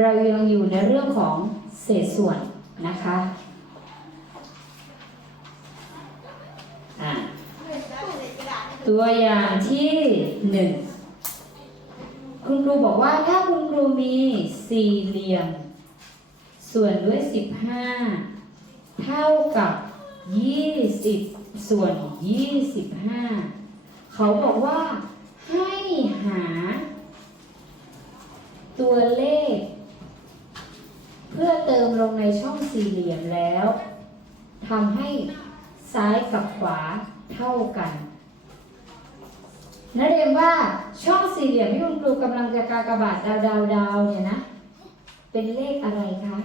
เรายังอยู่ในเรื่องของเศษส่วนนะคะอะตัวอย่างที่หนึ่งคุณครูบอกว่าถ้าคุณครูมีสี่เหลี่ยม ส่วนด้วย15เท่ากับ20ส่วน25เขาบอกว่าให้หา ตัวเลข เพื่อเติมลงในช่องสี่เหลี่ยมแล้วทำให้ซ้ายกับขวาเท่ากันนักเรียนว่าช่องสี่เหลี่ยมที่คุณครูกำลังจะกากบาทดาวดาวดาวเนี่ยนะ เป็นเลขอะไรคะ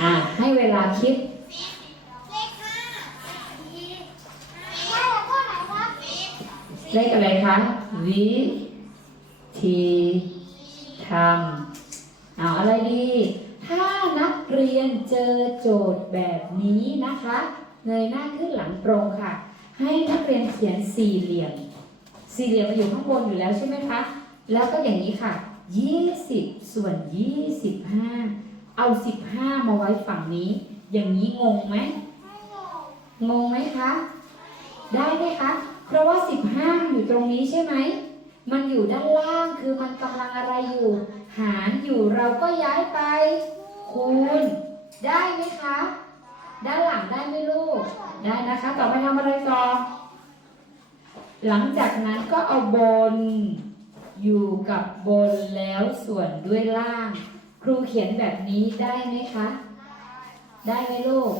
อ่าให้เวลาคิด เลขอะไรคะวิธีทำเอาอะไรดี ถ้านักเรียนเจอโจทย์แบบนี้นะคะเงยหน้าขึ้นหลังตรงค่ะ ให้นักเรียนเขียนสี่เหลี่ยม สี่เหลี่ยมมันอยู่ข้างบนอยู่แล้วใช่ไหมคะ แล้วก็อย่างนี้ค่ะ20ส่วน25เอา15มาไว้ฝั่งนี้ อย่างนี้งงไหมงงไหมคะ ได้ไหมคะ เพราะว่า15มัน อยู่ตรงนี้ใช่ไหม มันอยู่ด้านล่างคือมันกำลังอะไรอยู่ หารอยู่เราก็ย้ายไป คูณ ได้ไหมคะ ด้านหลังได้ไหมลูก ได้นะคะ ต่อไปทำอะไรต่อ หลังจากนั้นก็เอาบน อยู่กับบนแล้วส่วนด้วยล่าง ครูเขียนแบบนี้ได้ไหมคะ ได้ไหมลูก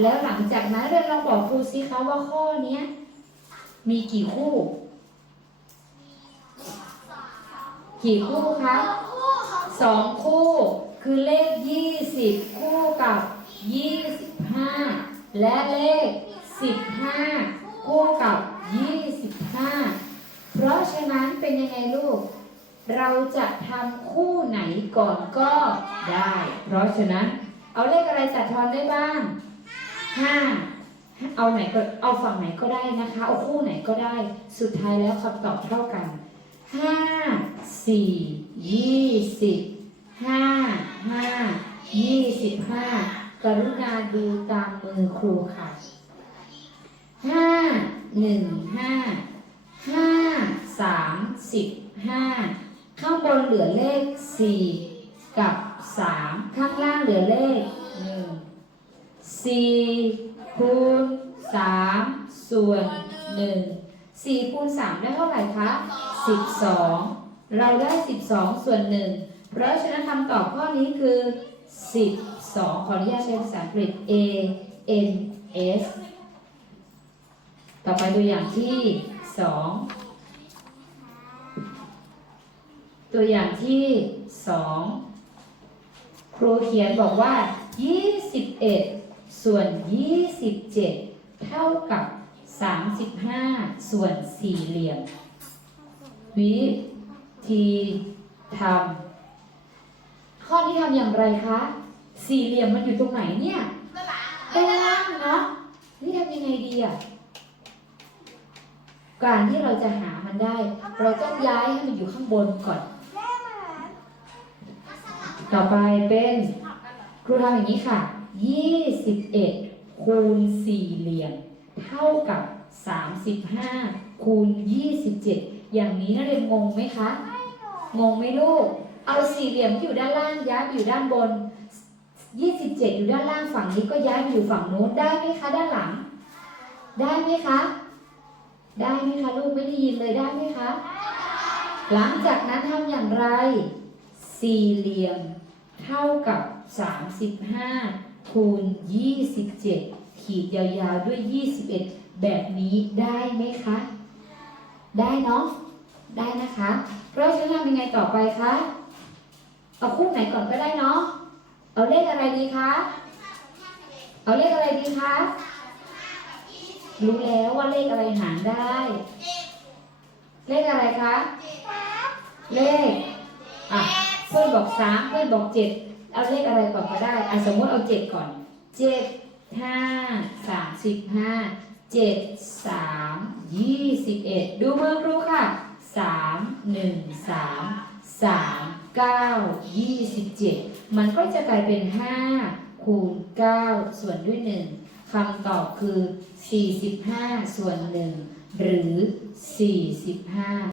แล้วหลังจากนั้นเรียนลองบอกครูสิคะว่าข้อเนี้ย มีกี่คู่ กี่คู่คะสองคู่ คือเลข20คู่กับ25และเลข15คู่กับ25เพราะฉะนั้นเป็นยังไงลูก เราจะทำคู่ไหนก่อนก็ได้ เพราะฉะนั้น เอาเลขอะไรจัดทอนได้บ้าง5 เอาไหนก็เอาฝั่งไหนก็ได้นะคะ เอาคู่ไหนก็ได้ สุดท้ายแล้วคำตอบเท่ากันห้าสี่ยี่สิบห้าห้ายี่สิบห้ากรุณาดูตามมือครูค่ะห้าหนึ่งห้าห้าสามสิบห้าข้างบนเหลือเลขสี่กับสามข้างล่างเหลือเลขหนึ่งสี่ คูณสามส่วนหนึ่งสี่คูณสามได้เท่าไหร่คะ12เราได้12ส่วนหนึ่งเพราะฉะนั้นคำตอบข้อนี้คือ12ขออนุญาตใช้ภาษาอังกฤษ A N S ต่อไปตัวอย่างที่2ตัวอย่างที่2ครูเขียนบอกว่า 21 ส่วน 27 เท่ากับ 35 ส่วนสี่เหลี่ยม วิธีทำข้อนี้ทำอย่างไรคะ สี่เหลี่ยมมันอยู่ตรงไหนเนี่ยด้านล่างเนาะนี่ทำยังไงดีอะการที่เราจะหามันได้ เราต้องย้ายให้มันอยู่ข้างบนก่อน ต่อไปเป็นครูทำอย่างนี้ค่ะ 21 คูณสี่เหลี่ยม เท่ากับ 35 คูณ 27 อย่างนี้นักเรียนงงไหมคะ งงไหมลูก เอาสี่เหลี่ยมที่อยู่ด้านล่างย้ายไปอยู่ด้านบน 27 อยู่ด้านล่างฝั่งนี้ก็ย้ายไปอยู่ฝั่งนู้นได้ไหมคะด้านหลัง ได้ไหมคะ ได้ไหมคะลูกไม่ได้ยินเลยได้ไหมคะ หลังจากนั้นทำอย่างไร สี่เหลี่ยม เท่ากับ 35 คูณ 27 ขีดยาวๆด้วย 21 แบบนี้ได้ไหมคะ ได้เนาะได้นะคะ เราะฉะนั้นทำยังไงต่อไปคะเอาคู่ไหนก่อนก็ได้เนาะเอาเลขอะไรดีคะเอาเลขอะไรดีคะรู้แล้วว่าเลขอะไรหารได้ เลขอะไรคะเลขอะเพื่อนบอกสามเพื่อนบอกเจ็ด เอาเลขอะไรก่อนก็ได้อะสมมติเอาเจ็ดก่อนเจ็ดห้าสามสิบห้าเจ็ดสามยี่สิบเอ็ดดูเบอร์ครูค่ะสามหนึ่งสามสามเก้ายี่สิบเจ็ดมันก็จะกลายเป็นห้าคูณเก้าส่วนด้วยหนึ่งคำตอบคือสี่สิบห้าส่วนหนึ่งหรือสี่สิบห้า